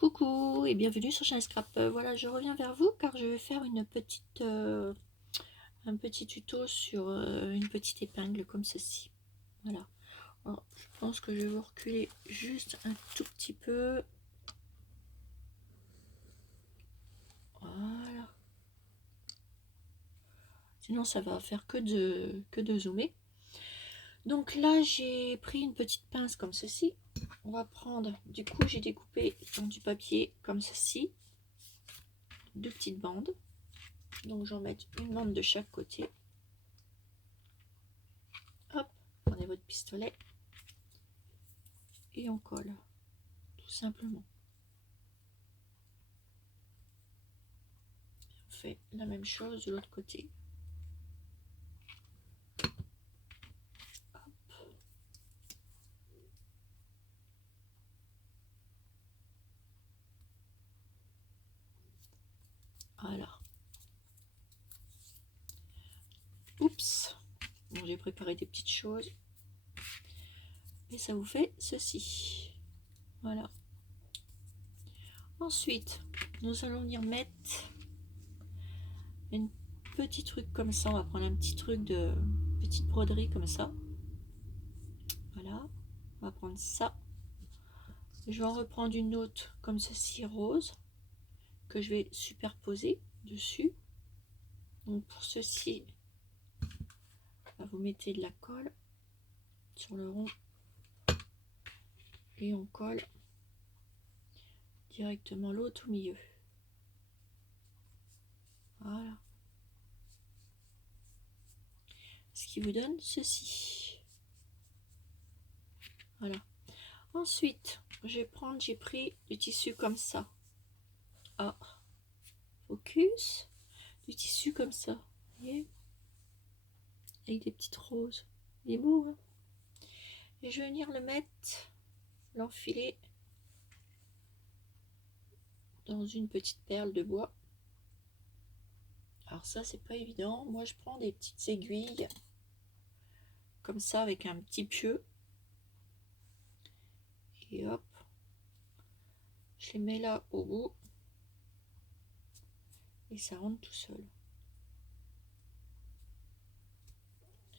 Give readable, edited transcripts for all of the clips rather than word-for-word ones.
Coucou et bienvenue sur Shine Scrap. Voilà, je reviens vers vous car je vais faire un petit tuto sur une petite épingle comme ceci. Voilà. Alors, je pense que je vais vous reculer juste un tout petit peu. Voilà. Sinon, ça va faire que de zoomer. Donc là, j'ai pris une petite pince comme ceci. On va prendre, du coup, j'ai découpé dans du papier comme ceci, deux petites bandes. Donc j'en mets une bande de chaque côté. Hop, prenez votre pistolet et on colle, tout simplement. On fait la même chose de l'autre côté. Hop. Voilà. Oups. Bon, j'ai préparé des petites choses. Et ça vous fait ceci. Voilà. Ensuite, nous allons venir mettre un petit truc comme ça. On va prendre un petit truc de petite broderie comme ça. Voilà. On va prendre ça. Je vais en reprendre une autre comme ceci, rose, que je vais superposer dessus. Donc pour ceci, vous mettez de la colle sur le rond et on colle directement l'autre au milieu. Voilà. Ce qui vous donne ceci. Voilà. Ensuite, j'ai pris du tissu comme ça. Ah, focus. Du tissu comme ça. Vous voyez? Avec des petites roses. Il est beau, hein? Et je vais venir le mettre, l'enfiler dans une petite perle de bois. Alors ça, c'est pas évident. Moi, je prends des petites aiguilles comme ça avec un petit pieu. Et hop, je les mets là au bout. Et ça rentre tout seul.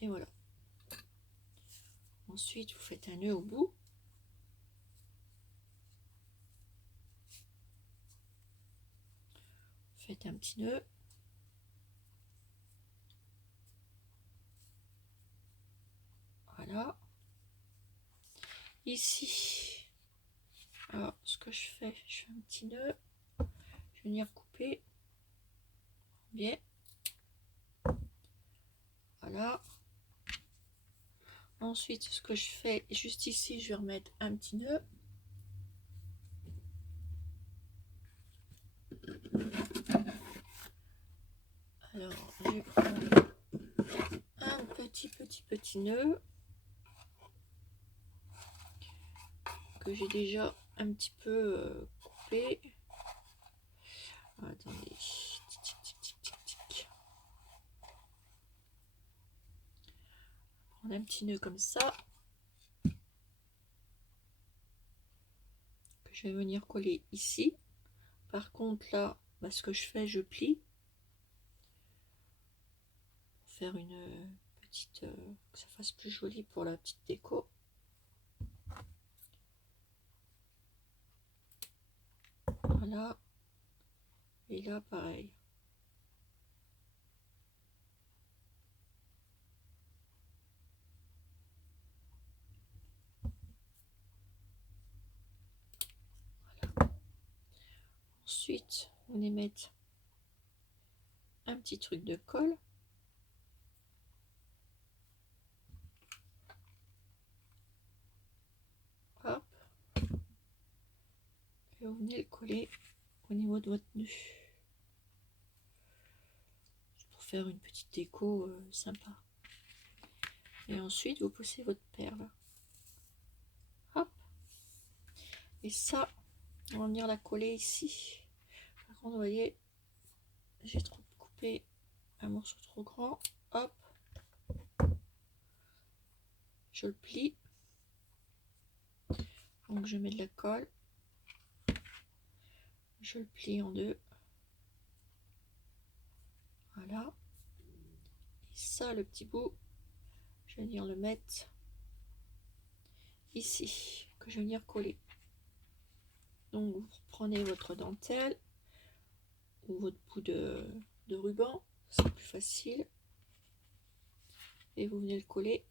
Et voilà. Ensuite, vous faites un nœud au bout. Faites un petit nœud. Voilà. Ici, alors ce que je fais un petit nœud. Je vais venir couper. Bien. Voilà. Ensuite, ce que je fais juste ici, je vais remettre un petit nœud. Alors, je vais prendre un petit nœud que j'ai déjà un petit peu coupé. Attendez. Prendre un petit nœud comme ça. Que je vais venir coller ici. Par contre, là, ce que je fais, je plie. Pour faire une petite... que ça fasse plus joli pour la petite déco. Voilà. Et là, pareil. Voilà. Ensuite, on y met un petit truc de colle. Hop. Et vous venez le coller au niveau de votre nœud. Pour faire une petite déco sympa. Et ensuite, vous poussez votre perle. Hop. Et ça, on va venir la coller ici. Par contre, vous voyez, j'ai trop coupé un morceau trop grand. Hop. Je le plie. Donc, je mets de la colle. je le plie en deux. Voilà. Et ça, le petit bout, je vais venir le mettre ici, que je vais venir coller. Donc vous prenez votre dentelle ou votre bout de ruban, c'est plus facile. Et vous venez le coller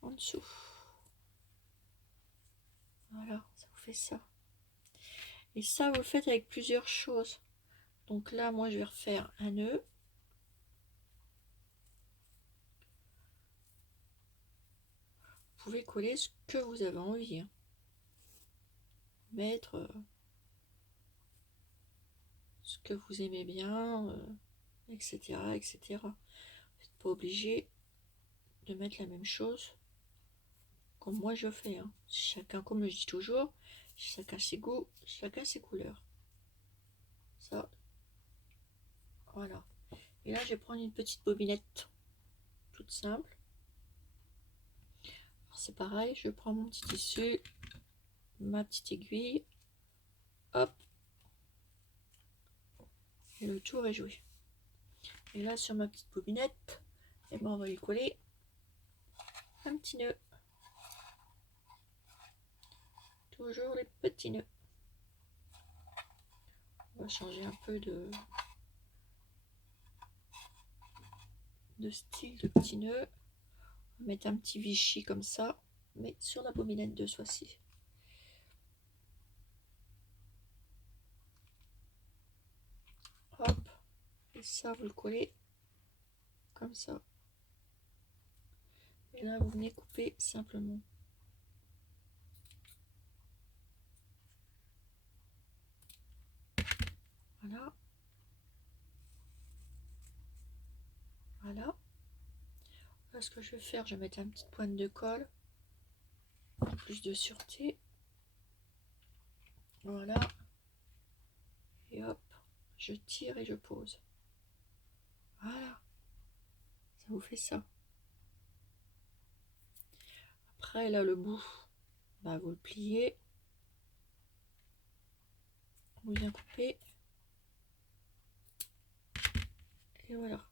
en dessous. Voilà, ça vous fait ça. Et ça, vous le faites avec plusieurs choses. Donc là, moi, je vais refaire un nœud. Vous pouvez coller ce que vous avez envie. Hein. Mettre ce que vous aimez bien, etc., etc. Vous n'êtes pas obligé de mettre la même chose comme moi je fais. Hein. Chacun, comme je dis toujours, chacun ses goûts, chacun ses couleurs. Ça, voilà. Et là, je vais prendre une petite bobinette toute simple. C'est pareil, je prends mon petit tissu, ma petite aiguille, hop, et le tour est joué. Et là, sur ma petite bobinette, et ben on va lui coller un petit nœud. Toujours les petits nœuds. On va changer un peu de style de petits nœuds. On va mettre un petit Vichy comme ça, mais sur la bobinette de soie-ci. Hop, et ça vous le collez comme ça. Et là vous venez couper simplement. Voilà. Voilà. Là, ce que je vais faire, je vais mettre une petite pointe de colle. Plus de sûreté. Voilà. Et hop, je tire et je pose. Voilà. Ça vous fait ça. Après, là, le bout, bah, vous le pliez. Vous bien couper. Et voilà.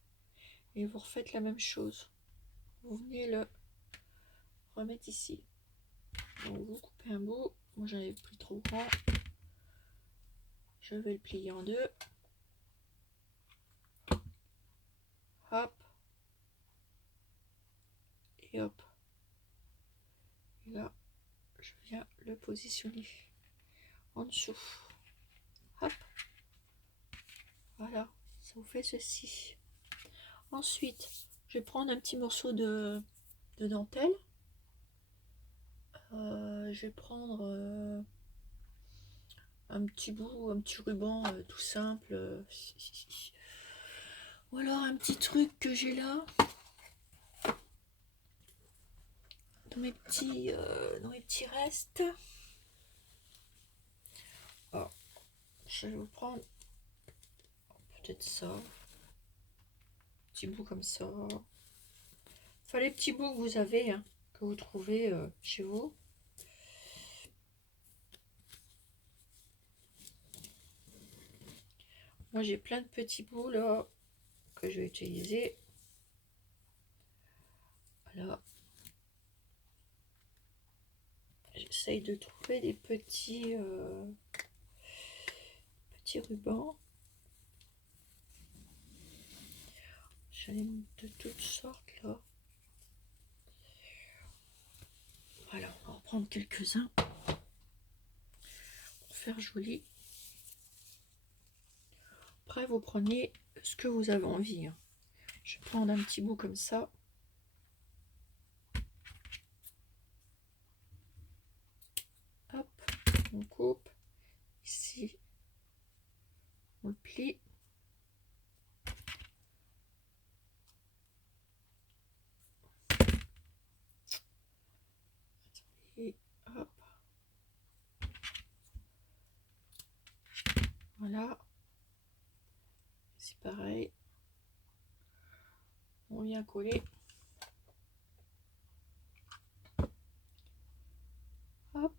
Et vous refaites la même chose. Vous venez le remettre ici. Donc vous coupez un bout. Moi j'en avais pris trop grand. Je vais le plier en deux. Hop. Et hop. Et là, je viens le positionner en dessous. Hop. Voilà. Ça vous fait ceci. Ensuite, je vais prendre un petit morceau de dentelle. Je vais prendre un petit bout, un petit ruban tout simple. Ou alors un petit truc que j'ai là. Dans mes petits restes. Alors, je vais vous prendre peut-être ça. Petit bout comme ça. Enfin, les petits bouts que vous avez, hein, que vous trouvez chez vous. Moi, j'ai plein de petits bouts là que je vais utiliser. Voilà. J'essaye de trouver des petits rubans. J'en ai de toutes sortes là. Voilà, on va en prendre quelques-uns pour faire joli. Après, vous prenez ce que vous avez envie. Hein. Je vais prendre un petit bout comme ça. Hop, on coupe. Ici, on le plie. Et hop. Voilà. C'est pareil. On vient coller. Hop.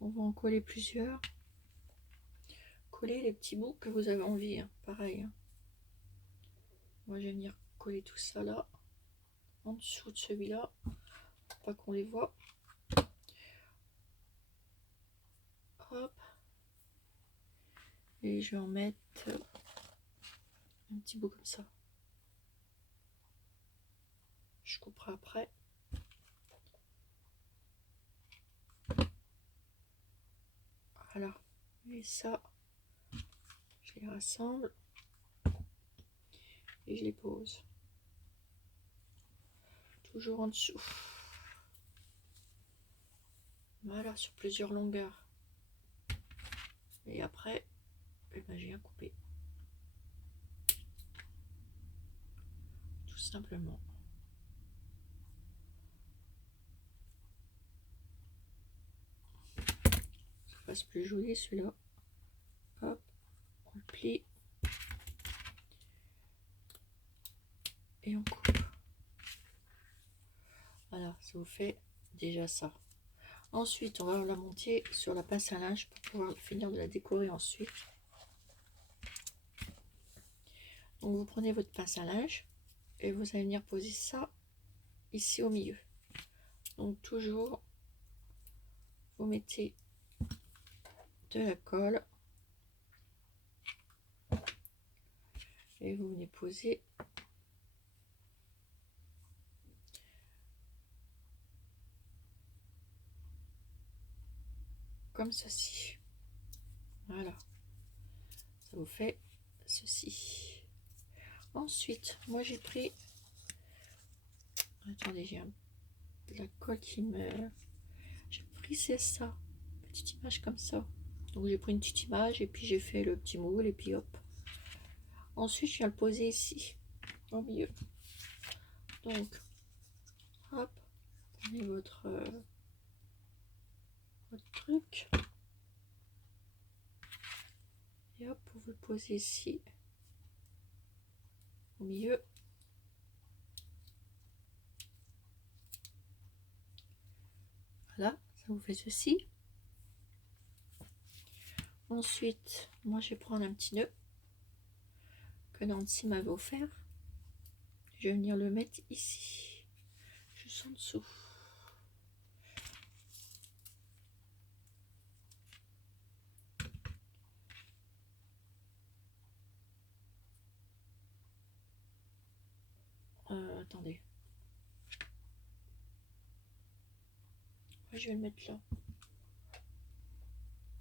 On va en coller plusieurs. coller les petits bouts que vous avez envie, hein, pareil. Hein. Moi, je vais venir coller tout ça là, en dessous de celui-là, pour pas qu'on les voit. Hop. Et je vais en mettre un petit bout comme ça. Je couperai après. Voilà. Et ça, je les rassemble et je les pose. Toujours en dessous. Voilà, sur plusieurs longueurs. Et après, eh ben, j'ai un coupé. Tout simplement. Ça fasse plus joli celui-là. Hop, on le plie. Et on coupe. Voilà, ça vous fait déjà ça. Ensuite, on va la monter sur la pince à linge pour pouvoir finir de la décorer ensuite. Donc vous prenez votre pince à linge et vous allez venir poser ça ici au milieu. Donc toujours, vous mettez de la colle et vous venez poser comme ceci. Voilà, ça vous fait ceci. Ensuite, moi j'ai pris, attendez, j'ai de la colle qui me, j'ai pris, c'est ça, petite image comme ça. Donc j'ai pris une petite image et puis j'ai fait le petit moule et puis hop. Ensuite, je viens le poser ici, au milieu. Donc, hop, prenez votre truc. Et hop, vous le posez ici, au milieu. Voilà, ça vous fait ceci. Ensuite, moi je vais prendre un petit nœud que Nancy m'avait offert. Je vais venir le mettre ici, juste en dessous. Attendez. Ouais, je vais le mettre là.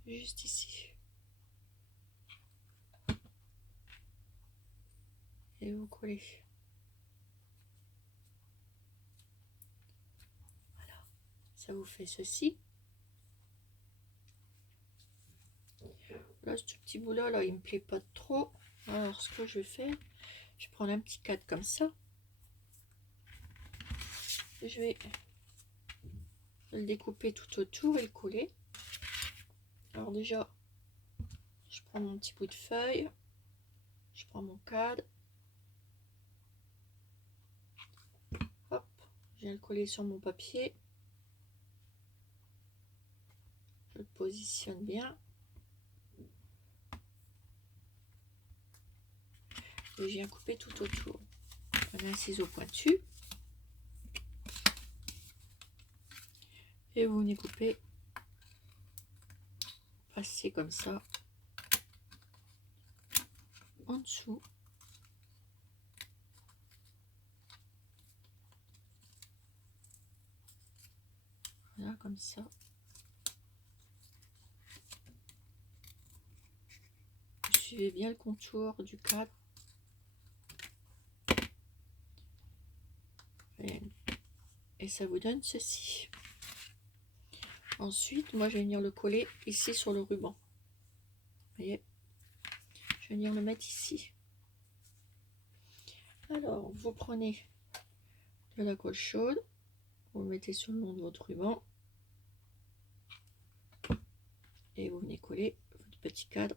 Juste ici. Et vous collez. Voilà. Ça vous fait ceci. Là, ce petit bout là, il me plaît pas trop. Alors, ce que je vais faire, je vais prendre un petit cadre comme ça. Et je vais le découper tout autour et le coller. Alors déjà, je prends mon petit bout de feuille. Je prends mon cadre. Hop, je viens le coller sur mon papier. Je le positionne bien. Et je viens couper tout autour. Prenez un ciseau pointu. Et vous venez couper. Passer comme ça. En dessous. Voilà, comme ça. Suivez bien le contour du cadre. Et ça vous donne ceci. Ensuite, moi, je vais venir le coller ici sur le ruban. Vous voyez? Je vais venir le mettre ici. Alors, vous prenez de la colle chaude. Vous le mettez sur le long de votre ruban. Et vous venez coller votre petit cadre.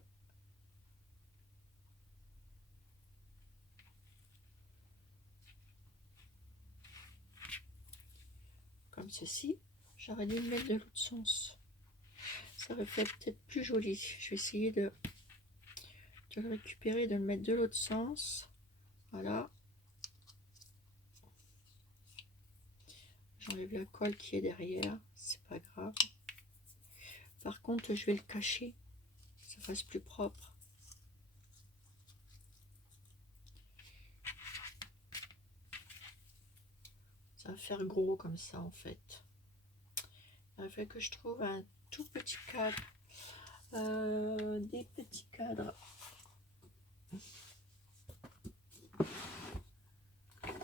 Comme ceci. J'aurais dû le mettre de l'autre sens. Ça aurait fait peut-être plus joli. Je vais essayer de de le récupérer et de le mettre de l'autre sens. Voilà. J'enlève la colle qui est derrière, c'est pas grave. Par contre, je vais le cacher, ça fasse plus propre. Ça va faire gros comme ça en fait. Il fait que je trouve un tout petit cadre. Des petits cadres.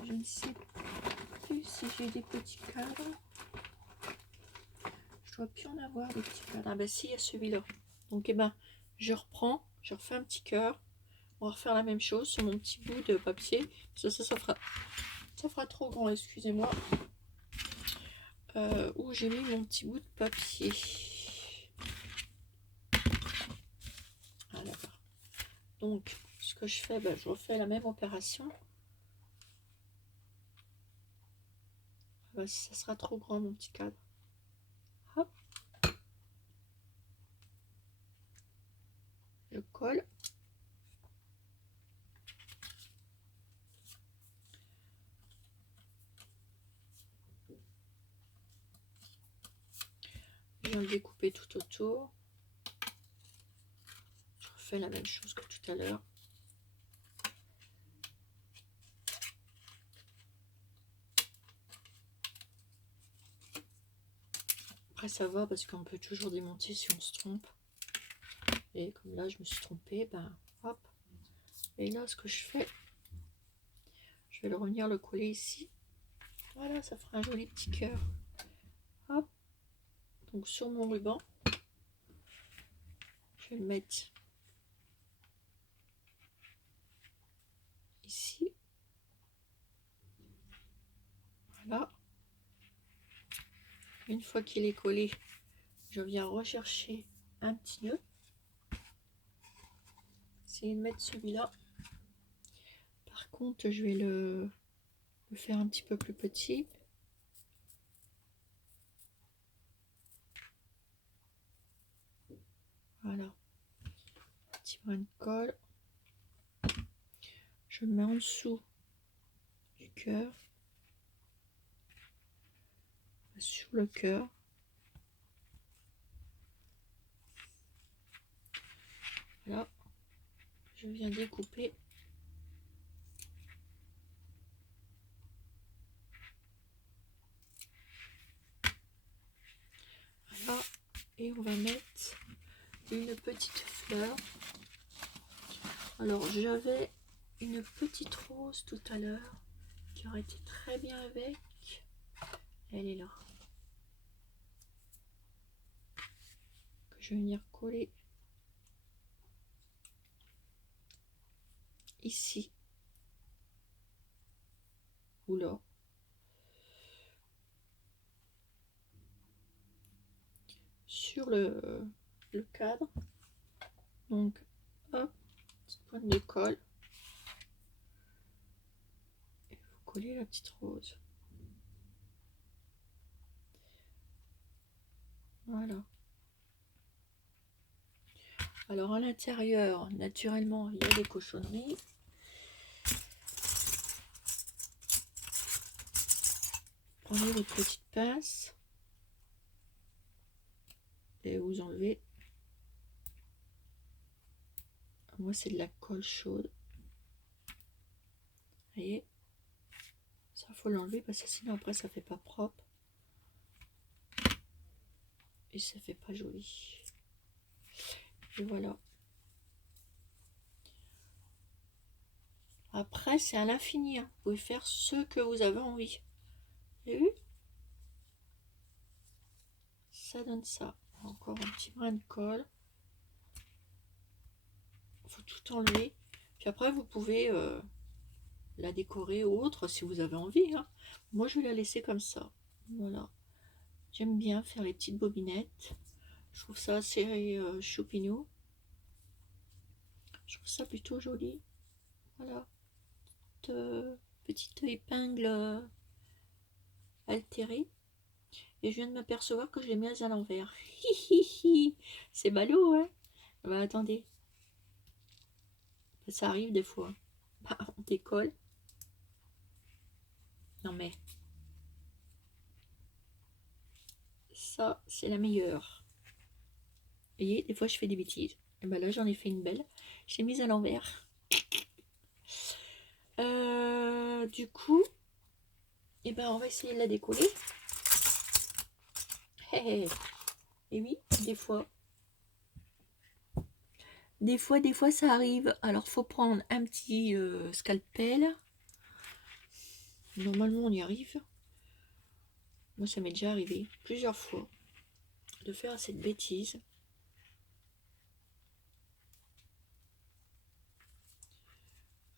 Je ne sais plus si j'ai des petits cadres. Je dois plus en avoir des petits cadres. Ah ben si, il y a celui-là. Donc eh ben, je reprends, je refais un petit cœur. On va refaire la même chose sur mon petit bout de papier. Ça fera trop grand, excusez-moi. Où j'ai mis mon petit bout de papier. Voilà. Donc, ce que je fais, ben, je refais la même opération. Ben, si ça sera trop grand, mon petit cadre. Hop. Je colle. Je viens le découper tout autour. Je refais la même chose que tout à l'heure. Après ça va parce qu'on peut toujours démonter si on se trompe. Et comme là je me suis trompée, ben hop. Et là ce que je fais, je vais le revenir le coller ici. Voilà, ça fera un joli petit cœur. Hop. Donc sur mon ruban, je vais le mettre ici. Voilà. Une fois qu'il est collé, je viens rechercher un petit nœud. Essayer de mettre celui-là. Par contre, je vais le faire un petit peu plus petit. Voilà. Petit brin de colle. Je le mets en dessous du cœur. Sur le cœur. Voilà. Je viens découper. Voilà. Et on va mettre une petite fleur. Alors j'avais une petite rose tout à l'heure qui aurait été très bien avec. Elle est là. Que je vais venir coller ici. Ou là. Sur le cadre. Donc hop, petite pointe de colle. Et vous collez la petite rose. Voilà. Alors à l'intérieur, naturellement, il y a des cochonneries. Prenez votre petite pince et vous enlevez. Moi, c'est de la colle chaude. Vous voyez, ça faut l'enlever parce que sinon après ça fait pas propre et ça fait pas joli. Et voilà. Après, c'est à l'infini. Hein. Vous pouvez faire ce que vous avez envie. Vous avez vu? Ça donne ça. Encore un petit brin de colle. Il faut tout enlever. Puis après, vous pouvez la décorer ou autre si vous avez envie. Hein. Moi, je vais la laisser comme ça. Voilà. J'aime bien faire les petites bobinettes. Je trouve ça assez choupinou. Je trouve ça plutôt joli. Voilà. Petite épingle altérée. Et je viens de m'apercevoir que je l'ai mise à l'envers. C'est ballot, hein? Bah attendez. Ça arrive des fois. Bah, on décolle. Non mais... Ça, c'est la meilleure. Vous voyez, des fois, je fais des bêtises. Et ben là, j'en ai fait une belle. J'ai mise à l'envers. Du coup, et ben, on va essayer de la décoller. Et oui, des fois, ça arrive. Alors, faut prendre un petit scalpel. Normalement, on y arrive. Moi, ça m'est déjà arrivé plusieurs fois de faire cette bêtise.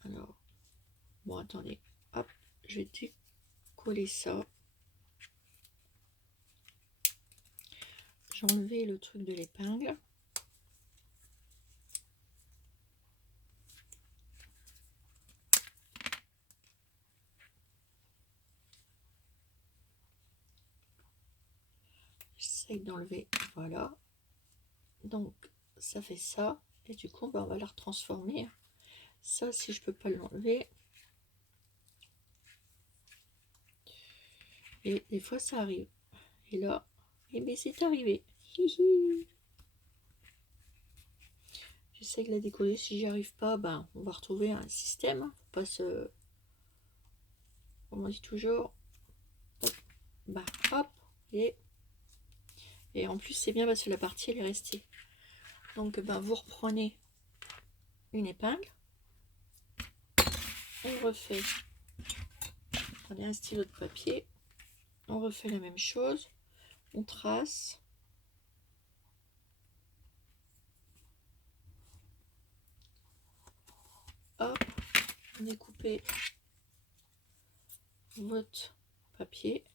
Alors, bon, attendez. Hop, je vais décoller ça. J'ai enlevé le truc de l'épingle. J'essaye d'enlever, voilà. Donc, ça fait ça. Et du coup, ben, on va la retransformer. Ça, si je peux pas l'enlever. Et des fois, ça arrive. Et là, eh bien, c'est arrivé. J'essaie de la décoller. Si j'y arrive pas, ben, on va retrouver un système. Faut pas se... On dit toujours... Hop, ben, hop. Et en plus, c'est bien parce que la partie, elle est restée. Donc, ben, vous reprenez une épingle. On refait. Prenez un stylo de papier. On refait la même chose. On trace. Hop. Découpez votre papier.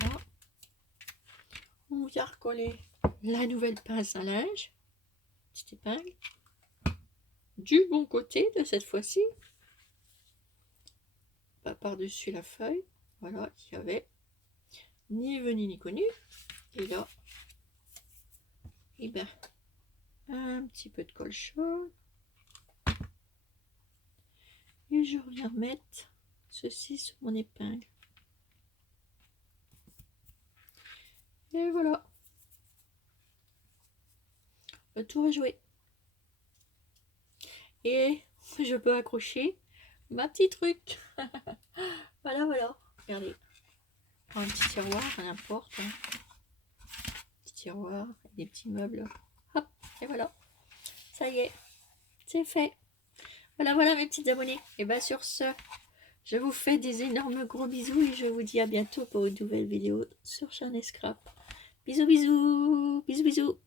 Voilà. On vient recoller la nouvelle pince à linge. Petite épingle. Du bon côté de cette fois-ci. Pas par-dessus la feuille. Voilà, qui avait ni venu ni connu. Et là, et ben, un petit peu de colle chaude. Et je reviens mettre ceci sur mon épingle. Et voilà. Le tour est joué. Et je peux accrocher ma petit truc. Voilà, voilà. Regardez. Un petit tiroir, n'importe. Hein. Petit tiroir, des petits meubles. Hop, et voilà. Ça y est, c'est fait. Voilà, voilà mes petites abonnées. Et bien sur ce, je vous fais des énormes gros bisous et je vous dis à bientôt pour une nouvelle vidéo sur Charney Scrap. Bisous, bisous. Bisous, bisous.